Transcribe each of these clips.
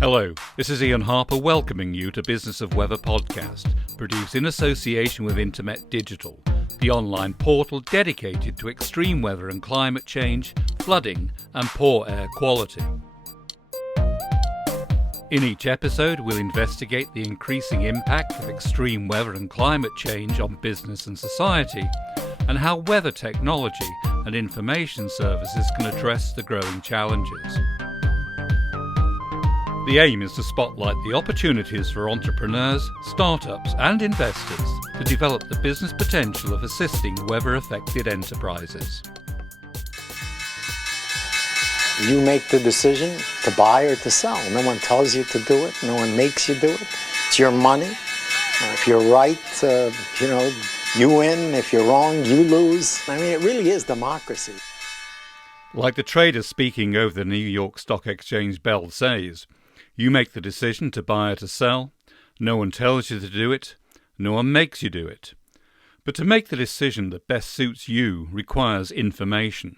Hello, this is Ian Harper welcoming you to Business of Weather podcast, produced in association with Intermet Digital, the online portal dedicated to extreme weather and climate change, flooding and poor air quality. In each episode, we'll investigate the increasing impact of extreme weather and climate change on business and society, and how weather technology and information services can address the growing challenges. The aim is to spotlight the opportunities for entrepreneurs, startups and investors to develop the business potential of assisting weather-affected enterprises. You make the decision to buy or to sell. No one tells you to do it. No one makes you do it. It's your money. If you're right, you win. If you're wrong, you lose. I mean, it really is democracy. Like the trader speaking over the New York Stock Exchange bell says, you make the decision to buy or to sell. No one tells you to do it. No one makes you do it. But to make the decision that best suits you requires information.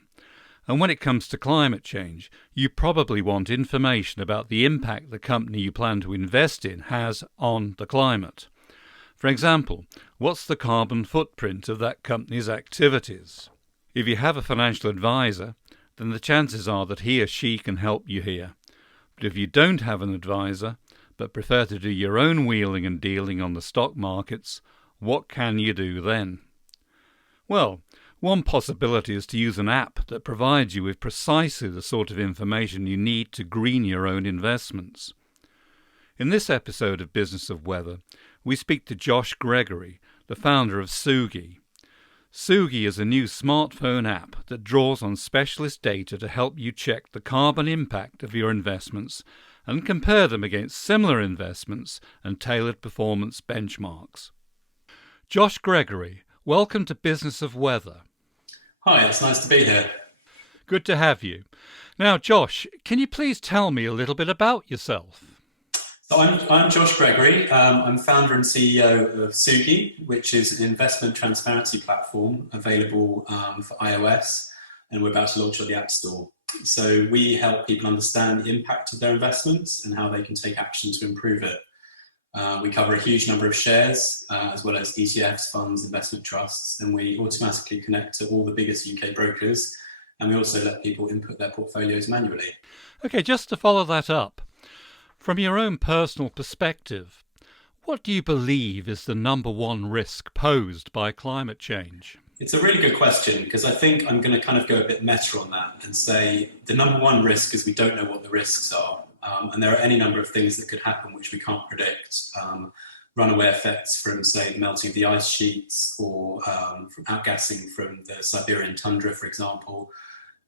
And when it comes to climate change, you probably want information about the impact the company you plan to invest in has on the climate. For example, what's the carbon footprint of that company's activities? If you have a financial advisor, then the chances are that he or she can help you here. But if you don't have an advisor, but prefer to do your own wheeling and dealing on the stock markets, what can you do then? Well, one possibility is to use an app that provides you with precisely the sort of information you need to green your own investments. In this episode of Business of Weather, we speak to Josh Gregory, the founder of Sugi. Sugi is a new smartphone app that draws on specialist data to help you check the carbon impact of your investments and compare them against similar investments and tailored performance benchmarks. Josh Gregory, welcome to Business of Weather. Hi, it's nice to be here. Good to have you. Now, Josh, can you please tell me a little bit about yourself? So I'm Josh Gregory. I'm founder and CEO of Sugi, which is an investment transparency platform available for iOS, and we're about to launch on the App Store. So we help people understand the impact of their investments and how they can take action to improve it. We cover a huge number of shares, as well as ETFs, funds, investment trusts, and we automatically connect to all the biggest UK brokers, and we also let people input their portfolios manually. Okay, just to follow that up, from your own personal perspective, what do you believe is the number one risk posed by climate change? It's a really good question, because I think I'm going to kind of go a bit meta on that and say the number one risk is we don't know what the risks are. And there are any number of things that could happen which we can't predict. Runaway effects from, say, melting of the ice sheets, or from outgassing from the Siberian tundra, for example.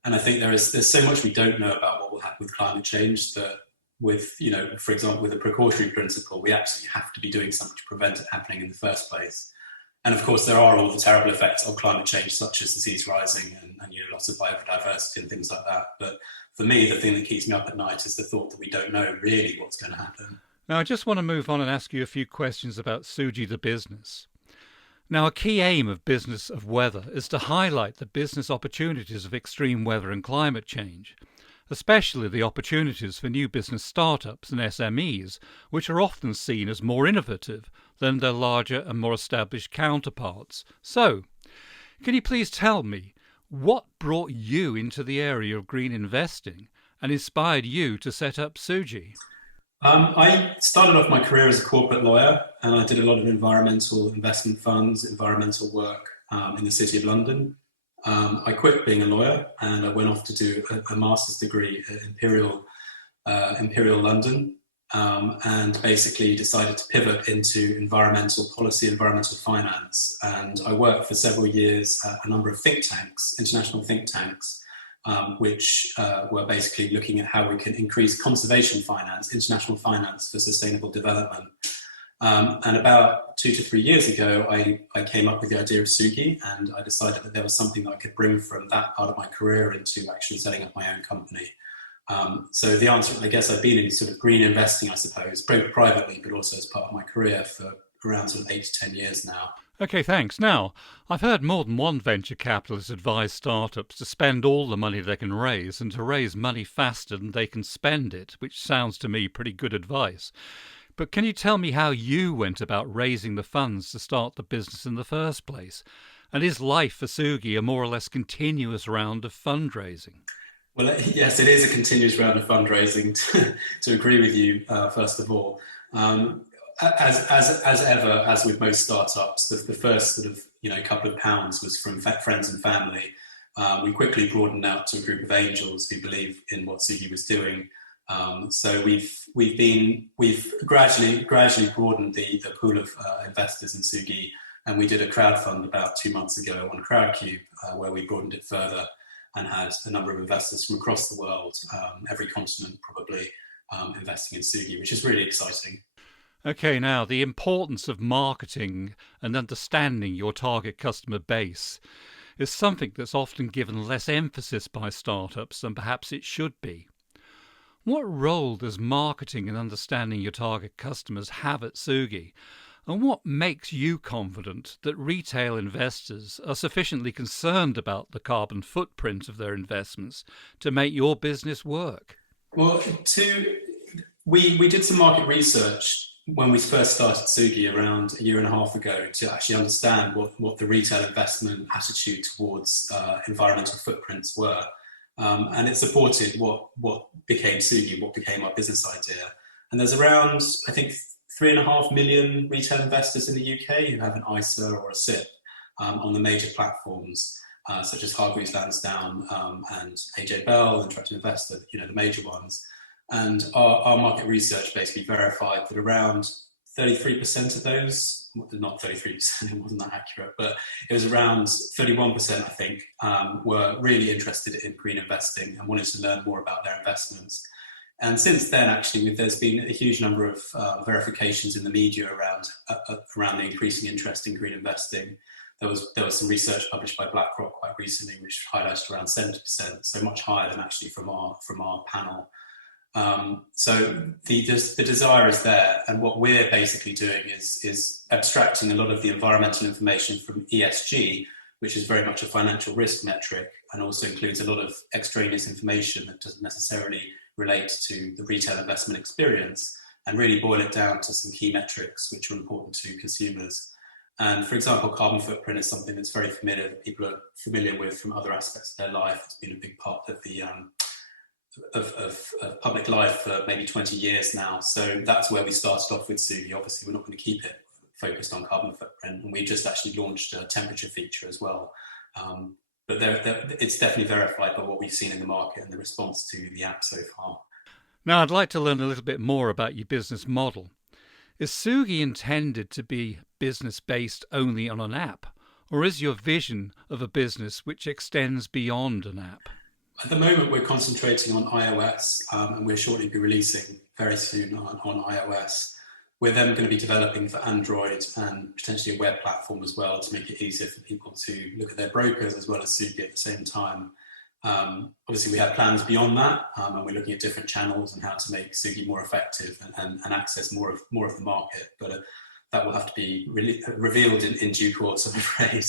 And I think there's so much we don't know about what will happen with climate change that with, for example, with the precautionary principle, we absolutely have to be doing something to prevent it happening in the first place. And of course, there are all the terrible effects of climate change, such as the seas rising and loss of biodiversity and things like that. But for me, the thing that keeps me up at night is the thought that we don't know really what's going to happen. Now, I just want to move on and ask you a few questions about Sugi the business. Now, a key aim of Business of Weather is to highlight the business opportunities of extreme weather and climate change, especially the opportunities for new business startups and SMEs, which are often seen as more innovative than their larger and more established counterparts. So, can you please tell me what brought you into the area of green investing and inspired you to set up Sugi? I started off my career as a corporate lawyer, and I did a lot of environmental investment funds, environmental work in the City of London. I quit being a lawyer and I went off to do a master's degree at Imperial London, and basically decided to pivot into environmental policy, environmental finance. And I worked for several years at a number of think tanks, international think tanks, which were basically looking at how we can increase conservation finance, international finance for sustainable development. And about 2 to 3 years ago, I came up with the idea of Sugi, and I decided that there was something that I could bring from that part of my career into actually setting up my own company. So the answer, I guess I've been in sort of green investing, I suppose, both privately, but also as part of my career for around sort of 8 to 10 years now. Okay, thanks. Now, I've heard more than one venture capitalist advise startups to spend all the money they can raise and to raise money faster than they can spend it, which sounds to me pretty good advice. But can you tell me how you went about raising the funds to start the business in the first place? And is life for Sugi a more or less continuous round of fundraising? Well, yes, it is a continuous round of fundraising. To agree with you, first of all, as ever, as with most startups, the first sort of couple of pounds was from friends and family. We quickly broadened out to a group of angels who believe in what Sugi was doing. So we've gradually broadened the pool of investors in Sugi, and we did a crowdfund about 2 months ago on Crowdcube, where we broadened it further and had a number of investors from across the world, every continent probably, investing in Sugi, which is really exciting. Okay, now the importance of marketing and understanding your target customer base is something that's often given less emphasis by startups than perhaps it should be. What role does marketing and understanding your target customers have at Sugi? And what makes you confident that retail investors are sufficiently concerned about the carbon footprint of their investments to make your business work? Well, we did some market research when we first started Sugi around a year and a half ago to actually understand what the retail investment attitude towards environmental footprints were. And it supported what became Sugi, what became our business idea. And there's around, I think, 3.5 million retail investors in the UK who have an ISA or a SIP on the major platforms, such as Hargreaves Lansdown and AJ Bell, Interactive Investor, the major ones. And our market research basically verified that around 33% of those, not 33%, it wasn't that accurate, but it was around 31%, I think, were really interested in green investing and wanted to learn more about their investments. And since then, actually, there's been a huge number of verifications in the media around the increasing interest in green investing. There was some research published by BlackRock quite recently, which highlighted around 70%, so much higher than actually from our panel. So the desire is there, and what we're basically doing is abstracting a lot of the environmental information from ESG, which is very much a financial risk metric, and also includes a lot of extraneous information that doesn't necessarily relate to the retail investment experience, and really boil it down to some key metrics which are important to consumers. And for example, carbon footprint is something that's very familiar, that people are familiar with from other aspects of their life. It's been a big part of the of public life for maybe 20 years now. So that's where we started off with Sugi. Obviously, we're not going to keep it focused on carbon footprint, and we just actually launched a temperature feature as well. But it's definitely verified by what we've seen in the market and the response to the app so far. Now, I'd like to learn a little bit more about your business model. Is Sugi intended to be business-based only on an app, or is your vision of a business which extends beyond an app? At the moment, we're concentrating on iOS, and we'll shortly be releasing very soon on iOS. We're then going to be developing for Android and potentially a web platform as well to make it easier for people to look at their brokers as well as Sugi at the same time. Obviously, we have plans beyond that, and we're looking at different channels and how to make Sugi more effective and access more of the market. But that will have to be revealed in due course, I'm afraid.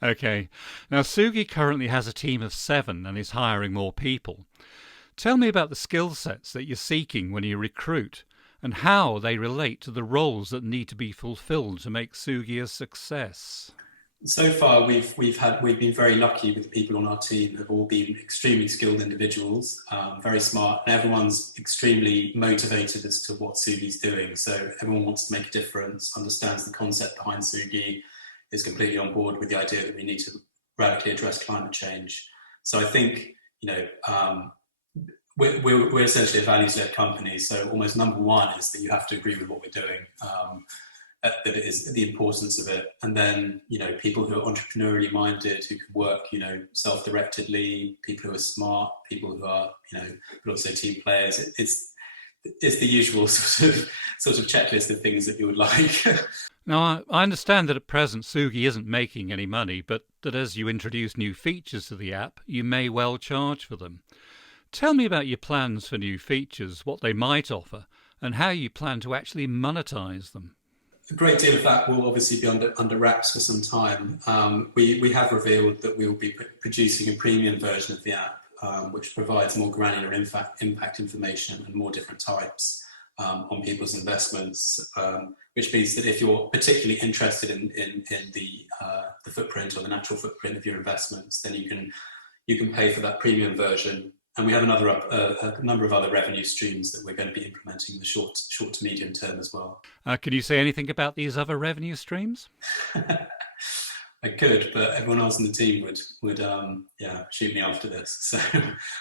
Okay. Now, Sugi currently has a team of 7 and is hiring more people. Tell me about the skill sets that you're seeking when you recruit and how they relate to the roles that need to be fulfilled to make Sugi a success. So far, we've been very lucky with the people on our team. They've all been extremely skilled individuals, very smart, and everyone's extremely motivated as to what Sugi's doing. So everyone wants to make a difference, understands the concept behind Sugi, is completely on board with the idea that we need to radically address climate change. So I think, we're essentially a values-led company. So almost number one is that you have to agree with what we're doing, that it is the importance of it. And then, people who are entrepreneurially minded, who can work, self-directedly, people who are smart, people who are, but also team players. It's the usual sort of checklist of things that you would like. Now, I understand that at present Sugi isn't making any money, but that as you introduce new features to the app, you may well charge for them. Tell me about your plans for new features, what they might offer, and how you plan to actually monetize them. a great deal of that will obviously be under wraps for some time. We have revealed that we will be producing a premium version of the app, which provides more granular impact information and more different types on people's investments, which means that if you're particularly interested in the footprint or the natural footprint of your investments, then you can pay for that premium version. And we have a number of other revenue streams that we're going to be implementing in the short to medium term as well. Can you say anything about these other revenue streams? I could, but everyone else in the team would shoot me after this, so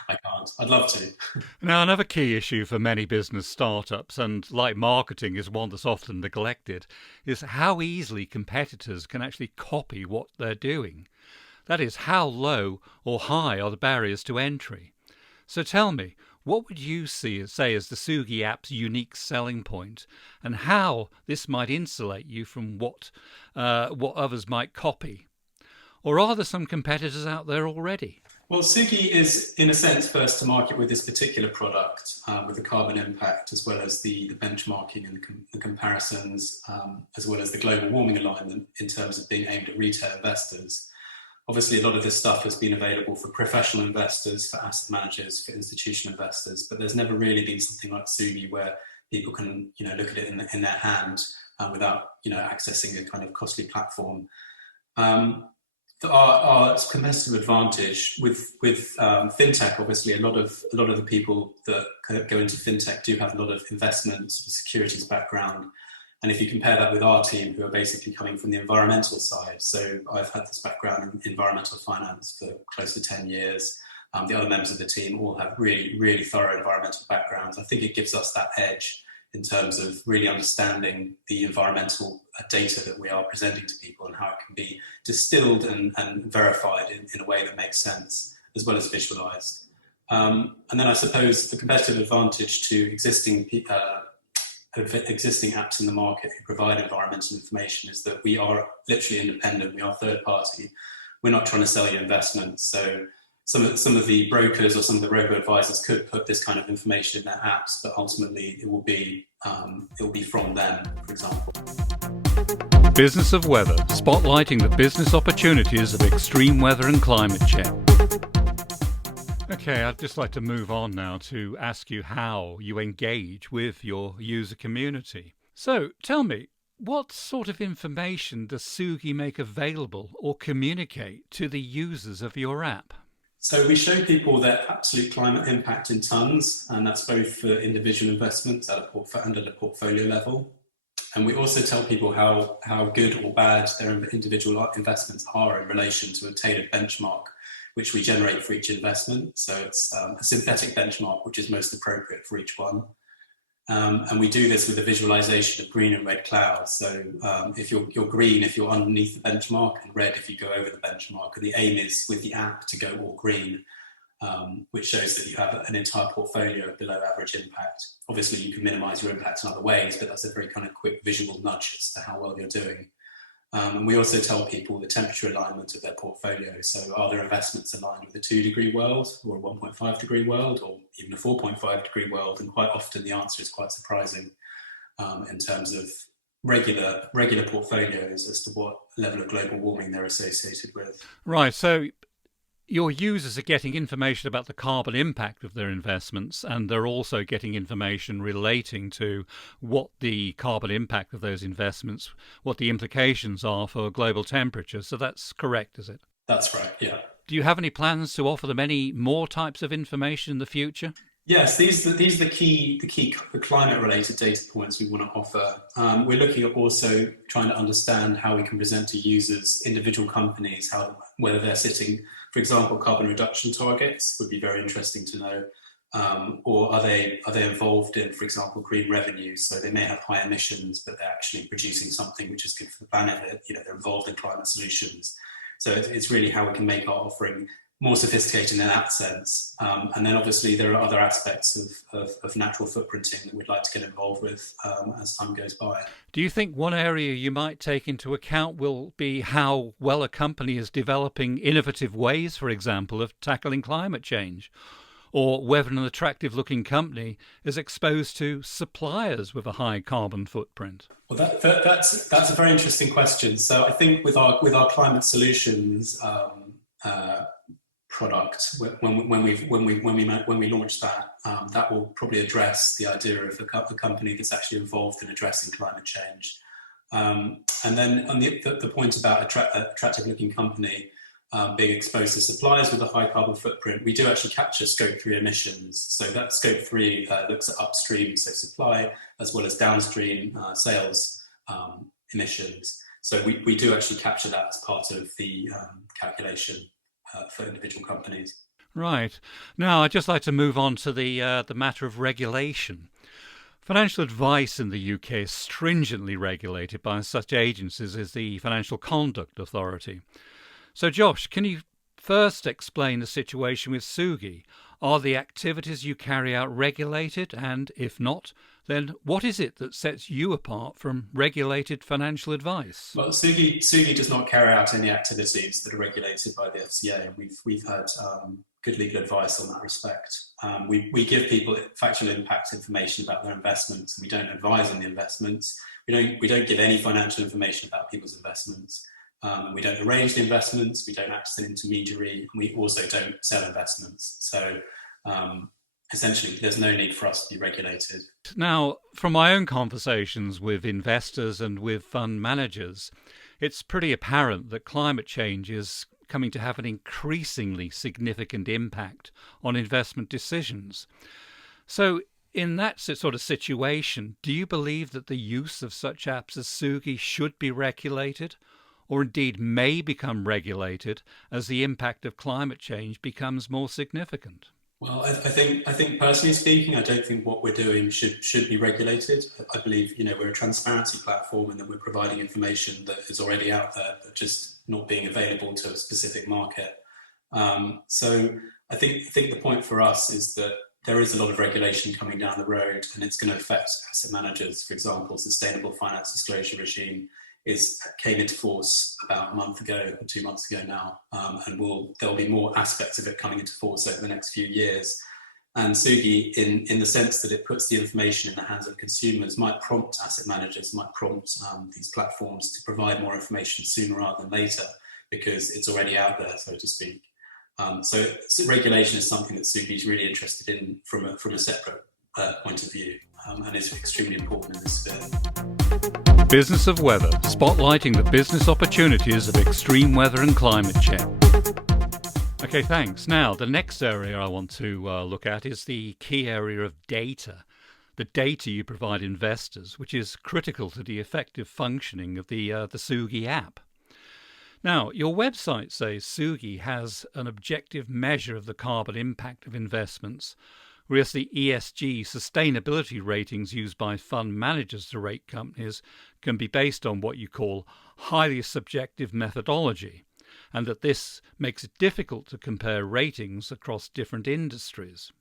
I can't. I'd love to. Now, another key issue for many business startups, and like marketing is one that's often neglected, is how easily competitors can actually copy what they're doing. That is, how low or high are the barriers to entry? So tell me, what would you say as the Sugi app's unique selling point, and how this might insulate you from what others might copy? Or are there some competitors out there already? Well, Sugi is, in a sense, first to market with this particular product, with the carbon impact, as well as the benchmarking and the comparisons, as well as the global warming alignment in terms of being aimed at retail investors. Obviously, a lot of this stuff has been available for professional investors, for asset managers, for institutional investors, but there's never really been something like Sugi where people can, look at it in their hand without, accessing a kind of costly platform. Our competitive advantage with fintech, obviously, a lot of the people that go into fintech do have a lot of investment, securities background. And if you compare that with our team, who are basically coming from the environmental side, so I've had this background in environmental finance for close to 10 years. The other members of the team all have really, really thorough environmental backgrounds. I think it gives us that edge in terms of really understanding the environmental data that we are presenting to people and how it can be distilled and verified in a way that makes sense, as well as visualized. And then I suppose the competitive advantage to existing apps in the market who provide environmental information is that we are literally independent. We are third party. We're not trying to sell you investments. So some of the brokers or some of the robo-advisors could put this kind of information in their apps, but ultimately it will be from them, for example. Business of Weather, spotlighting the business opportunities of extreme weather and climate change. Okay, I'd just like to move on now to ask you how you engage with your user community. So tell me, what sort of information does Sugi make available or communicate to the users of your app? So we show people their absolute climate impact in tons, and that's both for individual investments and at a portfolio level. And we also tell people how good or bad their individual investments are in relation to a tailored benchmark, which we generate for each investment. So it's a synthetic benchmark, which is most appropriate for each one. And we do this with a visualization of green and red clouds. So if you're green, if you're underneath the benchmark, and red if you go over the benchmark. And the aim is with the app to go all green, which shows that you have an entire portfolio of below average impact. Obviously, you can minimize your impact in other ways, but that's a very kind of quick visual nudge as to how well you're doing. And we also tell people the temperature alignment of their portfolio. So are their investments aligned with a 2-degree world or a 1.5-degree world or even a 4.5-degree world? And quite often the answer is quite surprising in terms of regular portfolios as to what level of global warming they're associated with. Right, so your users are getting information about the carbon impact of their investments, and they're also getting information relating to what the carbon impact of those investments, what the implications are for global temperature. So that's correct, is it? That's right, yeah. Do you have any plans to offer them any more types of information in the future? Yes, these are the climate-related data points we want to offer. We're looking at also trying to understand how we can present to users, individual companies, whether they're setting, for example, carbon reduction targets would be very interesting to know, or are they involved in, for example, green revenues? So they may have high emissions, but they're actually producing something which is good for the planet. They're involved in climate solutions. So it's really how we can make our offering more sophisticated in that sense. And then obviously there are other aspects of natural footprinting that we'd like to get involved with as time goes by. Do you think one area you might take into account will be how well a company is developing innovative ways, for example, of tackling climate change? or whether an attractive-looking company is exposed to suppliers with a high carbon footprint? Well, that's a very interesting question. So I think with our climate solutions product, when we launch that, that will probably address the idea of a company that's actually involved in addressing climate change. And then on the point about attractive-looking company being exposed to suppliers with a high carbon footprint, we do actually capture Scope 3 emissions. So that Scope 3 looks at upstream, so supply, as well as downstream sales emissions. So we do actually capture that as part of the calculation for individual companies. Right. Now, I'd just like to move on to the matter of regulation. Financial advice in the UK is stringently regulated by such agencies as the Financial Conduct Authority. So, Josh, can you first explain the situation with Sugi? Are the activities you carry out regulated? And if not, then what is it that sets you apart from regulated financial advice? Well, Sugi does not carry out any activities that are regulated by the FCA. We've had good legal advice on that respect. We give people factual impact information about their investments, and we don't advise on the investments. We don't give any financial information about people's investments. We don't arrange the investments. We don't act as an intermediary, and we also don't sell investments. So essentially, there's no need for us to be regulated. Now, from my own conversations with investors and with fund managers, it's pretty apparent that climate change is coming to have an increasingly significant impact on investment decisions. So, in that sort of situation, do you believe that the use of such apps as Sugi should be regulated, or indeed may become regulated as the impact of climate change becomes more significant? Well, I think personally speaking, I don't think what we're doing should be regulated. I believe, we're a transparency platform and that we're providing information that is already out there, but just not being available to a specific market. So I think the point for us is that there is a lot of regulation coming down the road, and it's going to affect asset managers. For example, sustainable finance disclosure regime came into force about a month ago or 2 months ago now, and there'll be more aspects of it coming into force over the next few years. And Sugi, in the sense that it puts the information in the hands of consumers, might prompt asset managers, might prompt these platforms to provide more information sooner rather than later, because it's already out there, so to speak. So regulation is something that Sugi is really interested in from a separate point of view, and is extremely important in this sphere. Business of Weather, spotlighting the business opportunities of extreme weather and climate change. Okay, thanks. Now, the next area I want to look at is the key area of data. The data you provide investors, which is critical to the effective functioning of the Sugi app. Now, your website says Sugi has an objective measure of the carbon impact of investments, whereas the ESG sustainability ratings used by fund managers to rate companies can be based on what you call highly subjective methodology, and that this makes it difficult to compare ratings across different industries.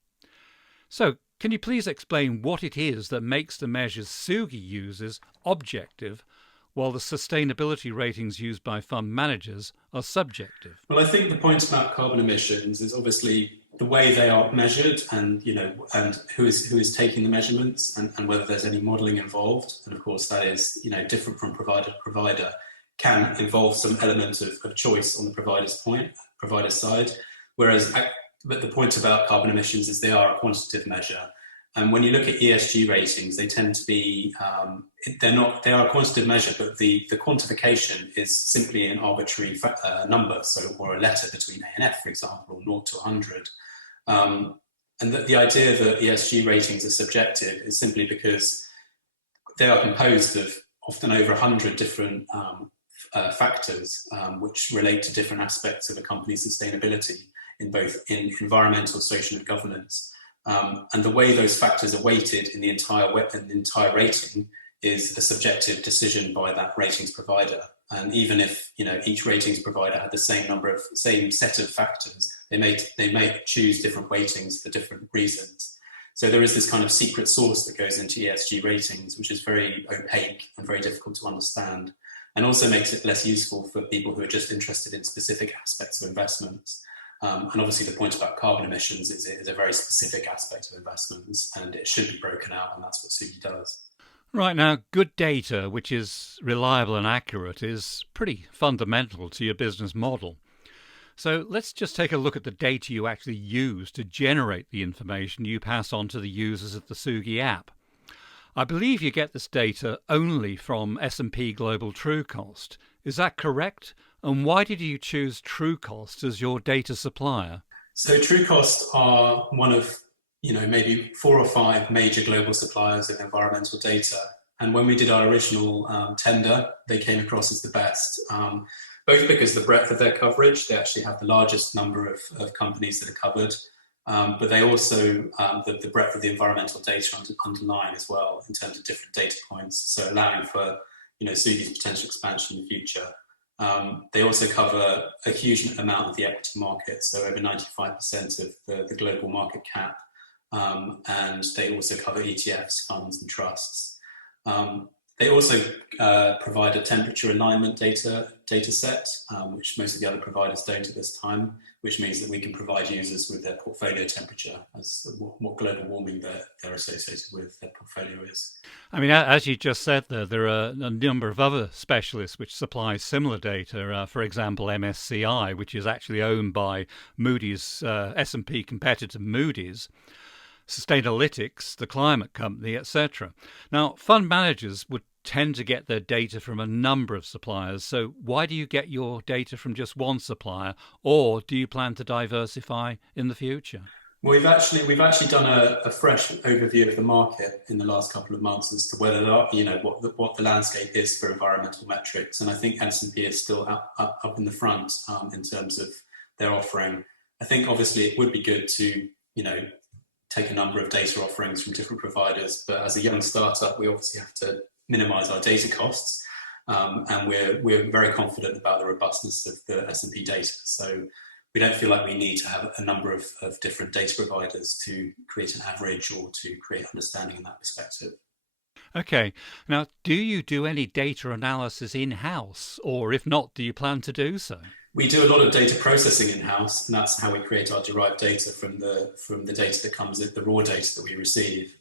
So, can you please explain what it is that makes the measures Sugi uses objective, while the sustainability ratings used by fund managers are subjective? Well, I think the point about carbon emissions is obviously the way they are measured, and who is taking the measurements, and whether there's any modelling involved. And of course, that is different from provider to provider, can involve some element of choice on the provider's side. Whereas, but the point about carbon emissions is they are a quantitative measure. And when you look at ESG ratings, they tend to be, they are a quantitative measure, but the quantification is simply an arbitrary number, or a letter between A and F, for example, or 0 to 100. And the idea that ESG ratings are subjective is simply because they are composed of often over 100 different factors, which relate to different aspects of a company's sustainability in environmental, social, and governance. And the way those factors are weighted in the entire rating is a subjective decision by that ratings provider. And even if each ratings provider had the same set of factors, they may choose different weightings for different reasons. So there is this kind of secret sauce that goes into ESG ratings, which is very opaque and very difficult to understand, and also makes it less useful for people who are just interested in specific aspects of investments. And obviously the point about carbon emissions is a very specific aspect of investments, and it should be broken out, and that's what Sugi does. Right, now, good data, which is reliable and accurate, is pretty fundamental to your business model. So let's just take a look at the data you actually use to generate the information you pass on to the users of the Sugi app. I believe you get this data only from S&P Global TrueCost. Is that correct? And why did you choose TrueCost as your data supplier? So TrueCost are one of maybe 4 or 5 major global suppliers of environmental data. And when we did our original tender, they came across as the best, both because of the breadth of their coverage. They actually have the largest number of companies that are covered, but they also, the breadth of the environmental data underlying as well in terms of different data points, so allowing for Sugi's potential expansion in the future. They also cover a huge amount of the equity market, so over 95% of the global market cap. And they also cover ETFs, funds and trusts. They also provide a temperature alignment data set, which most of the other providers don't at this time, which means that we can provide users with their portfolio temperature as what global warming they're associated with their portfolio is. I mean, as you just said there are a number of other specialists which supply similar data. For example, MSCI, which is actually owned by Moody's, S&P competitor Moody's, Sustainalytics, the climate company, etc. Now, fund managers would tend to get their data from a number of suppliers. So why do you get your data from just one supplier, or do you plan to diversify in the future? Well, we've actually done a fresh overview of the market in the last couple of months as to whether what the landscape is for environmental metrics, and I think S&P is still up in the front in terms of their offering. I think obviously it would be good to take a number of data offerings from different providers, but as a young startup, we obviously have to minimize our data costs, and we're very confident about the robustness of the S&P data. So we don't feel like we need to have a number of different data providers to create an average or to create understanding in that perspective. Okay. Now, do you do any data analysis in-house, or if not, do you plan to do so? We do a lot of data processing in-house, and that's how we create our derived data from the data that comes in, the raw data that we receive.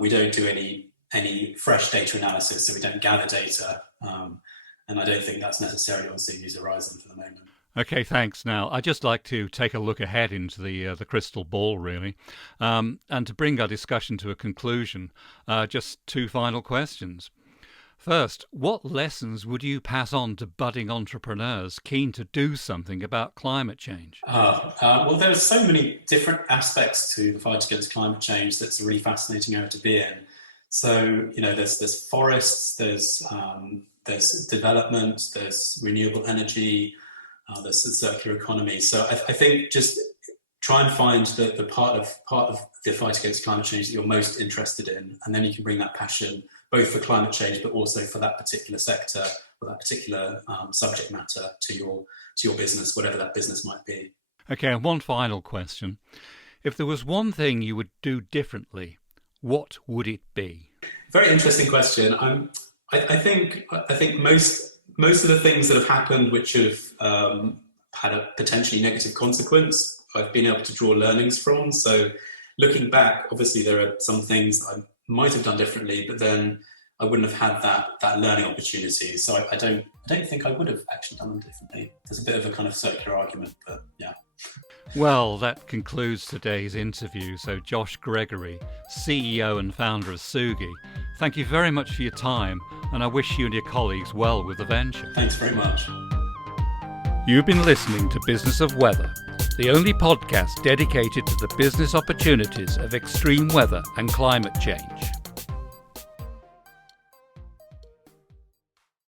We don't do any fresh data analysis, so we don't gather data, and I don't think that's necessarily on Sugi's horizon for the moment. Okay, thanks. Now, I'd just like to take a look ahead into the crystal ball, really, and to bring our discussion to a conclusion, just 2 final questions. First, what lessons would you pass on to budding entrepreneurs keen to do something about climate change? Well, there's so many different aspects to the fight against climate change that's a really fascinating area to be in. So, there's forests, there's development, there's renewable energy, there's the circular economy. So I think just try and find the part of the fight against climate change that you're most interested in, and then you can bring that passion both for climate change, but also for that particular sector or that particular subject matter to your business, whatever that business might be. Okay, and one final question. If there was one thing you would do differently, what would it be? Very interesting question. I think most of the things that have happened which have had a potentially negative consequence, I've been able to draw learnings from. So looking back, obviously there are some things I might have done differently, but then I wouldn't have had that learning opportunity. So I don't think I would have actually done them differently. There's a bit of a kind of circular argument, but yeah. Well, that concludes today's interview. So Josh Gregory, CEO and founder of Sugi, thank you very much for your time, and I wish you and your colleagues well with the venture. Thanks very much. You've been listening to Business of Weather, the only podcast dedicated to the business opportunities of extreme weather and climate change.